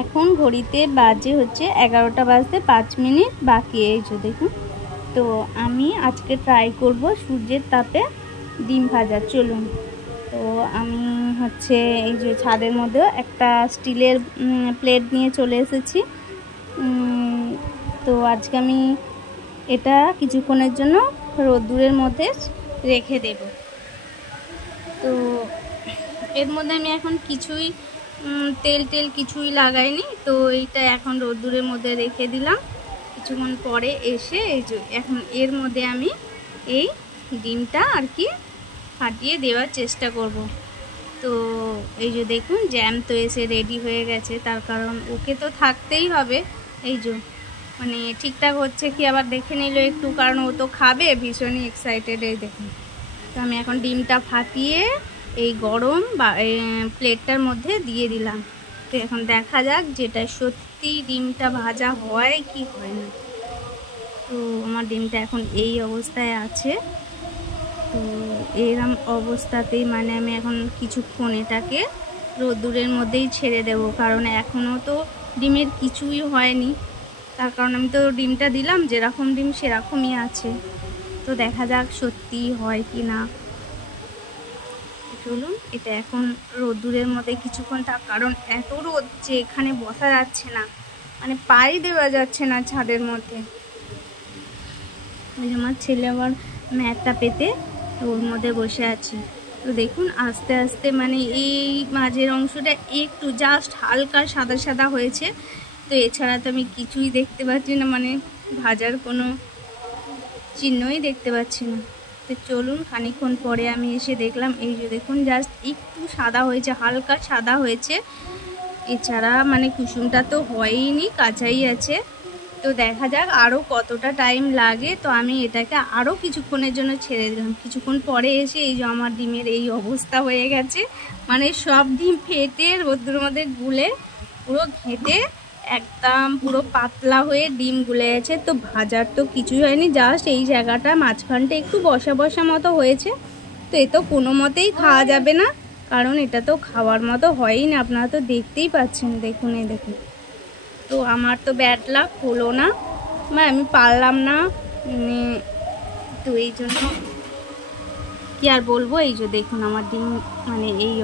এখন ঘড়িতে বাজে হচ্ছে 11টা বাজতে 5 মিনিট বাকি। এই যে দেখুন, তো আমি আজকে ট্রাই করব সূর্যের তাপে ডিম ভাজা। চলুন, তো আমি হচ্ছে এই যে ছাদের মধ্যে একটা স্টিলের প্লেট নিয়ে চলে এসেছি। তো আজকে আমি এটা কিছুক্ষণের জন্য রোদ্দুরের মধ্যে রেখে দেব। তো এর মধ্যে আমি এখন কিছুই তেল কিছুই লাগাইনি, তো এইটা এখন রোদ্দুরের মধ্যে রেখে দিলাম। কিছুক্ষণ পরে এসে এই যে এখন এর মধ্যে আমি এই ডিমটা আর কি ফাটিয়ে দেওয়ার চেষ্টা করব। তো এই যে দেখুন জ্যাম তো এসে রেডি হয়ে গেছে, তার কারণ ওকে তো থাকতেই হবে। এই যে মানে ঠিকঠাক হচ্ছে কি আবার দেখে নিল একটু, কারণ ও তো খাবে, ভীষণই এক্সাইটেড। এই দেখুন, তো আমি এখন ডিমটা ফাটিয়ে এই গরম প্লেটটার মধ্যে দিয়ে দিলাম। তো এখন দেখা যাক যেটা সত্যি ডিমটা ভাজা হয় কি হয় না। তো আমার ডিমটা এখন এই অবস্থায় আছে। তো এরকম অবস্থাতেই মানে আমি এখন কিছুক্ষণ এটাকে রোদ্দুরের মধ্যেই ছেড়ে দেব, কারণ এখনও তো ডিমের কিছুই হয়নি। তার কারণ আমি তো ডিমটা দিলাম, যেরকম ডিম সেরকমই আছে। তো দেখা যাক সত্যি হয় কি না। চলুন, এটা এখন রোদ্দুরের মধ্যে কিছুক্ষণ থাক, কারণ এত রোদ যে এখানে বসা যাচ্ছে না, মানে পাই দেওয়া যাচ্ছে না ছাদের মধ্যে। ওই আমার ছেলে আবার ম্যাটটা পেতে ওর মধ্যে বসে আছে। তো দেখুন আস্তে আস্তে মানে এই মাঝের অংশটা একটু জাস্ট হালকা সাদা সাদা হয়েছে। তো এছাড়া তো আমি কিছুই দেখতে পাচ্ছি না, মানে ভাজার কোনো চিহ্নই দেখতে পাচ্ছি না। তো চলুন, খানিকক্ষণ পরে আমি এসে দেখলাম এই যে দেখুন জাস্ট একটু সাদা হয়েছে, হালকা সাদা হয়েছে। এছাড়া মানে কুসুমটা তো হয়ইনি, কাঁচাই আছে। তো দেখা যাক আরও কতটা টাইম লাগে। তো আমি এটাকে আরও কিছুক্ষণের জন্য ছেড়ে দিলাম। কিছুক্ষণ পরে এসে এই যে আমার ডিমের এই অবস্থা হয়ে গেছে, মানে সব ডিম ফেটে রোদ্দুর মধ্যে গুলে পুরো ঘেঁটে একদম পুরো পাতলা হয়ে ডিম গুলে গেছে। তো ভাজার তো কিছুই হয়নি, জাস্ট এই জায়গাটা মাঝখানটা একটু বসা বসা মতো হয়েছে। তো এ তো কোনো মতেই খাওয়া যাবে না, কারণ এটা তো খাওয়ার মতো হয়ই না। আপনারা তো দেখতেই পাচ্ছেন, দেখুন এই দেখুন। তো আমার তো ব্যাড লাক হলো না, মানে আমি পারলাম না। তো এই জন্য কি আর বলবো, এই যে দেখুন আমার ডিম মানে এই